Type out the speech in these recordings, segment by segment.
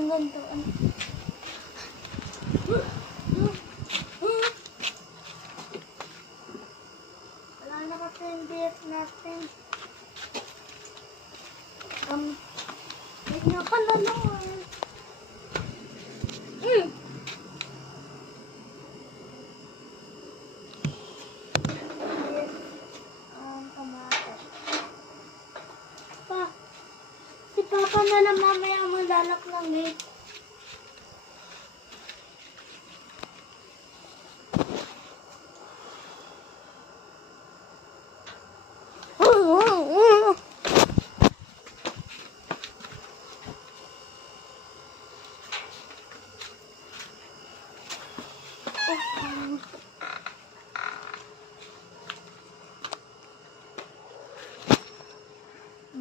Andun doon. Wala na kasi yung beer natin. Wait nga pala naman. Tomato. Pa, si Papa na lang mamaya maglalak ng gate.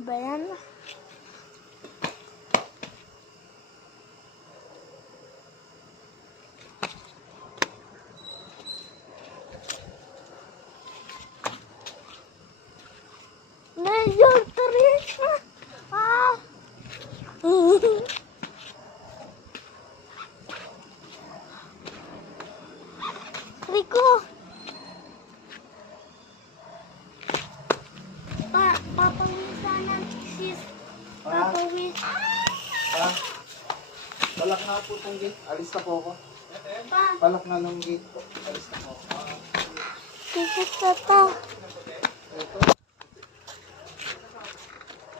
Ba yan? Medyo tarik na. Rico. Papawin sana sis. Papawin. Balak nga po itong gate. Alis na po ako. Pa. Balak nga ng gate po. Alis na po ako. Kikis na to. Ito.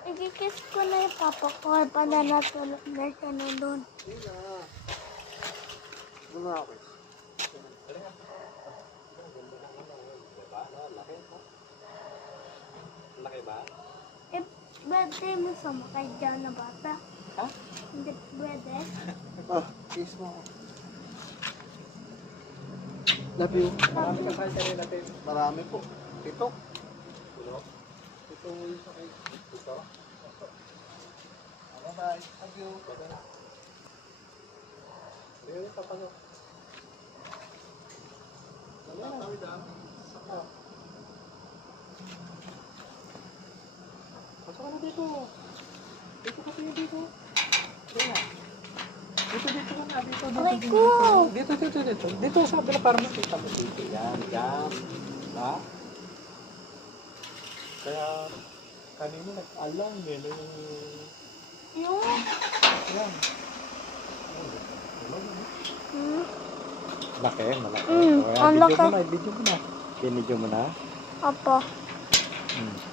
Ikikis ko na yung papa ko. Pa na natulog na siya na doon. Hindi na. Muna ako. Laki ba? Eh, birthday mo sumakay dyan na bata. Ha? Hindi pwede. Kiss mo ako. Love you. Marami ka tayo sarili natin. Marami po. Ito. Ito yung sakay. Ito. Bye-bye. Thank you. Bye-bye. Ayun, papasok. Tawid ah. Sakto. Pasok ka na dito. Dito ka tayo dito. Kaya. Dito ka na. Dito. Aray ko! Dito. Dito sa bila para makita mo dito. Yan. Ha? Kaya kanina nag-alam yun. Yung? Yan. Malaki. Ang laki. Video mo na. Binidyo mo na. Opo. Hmm.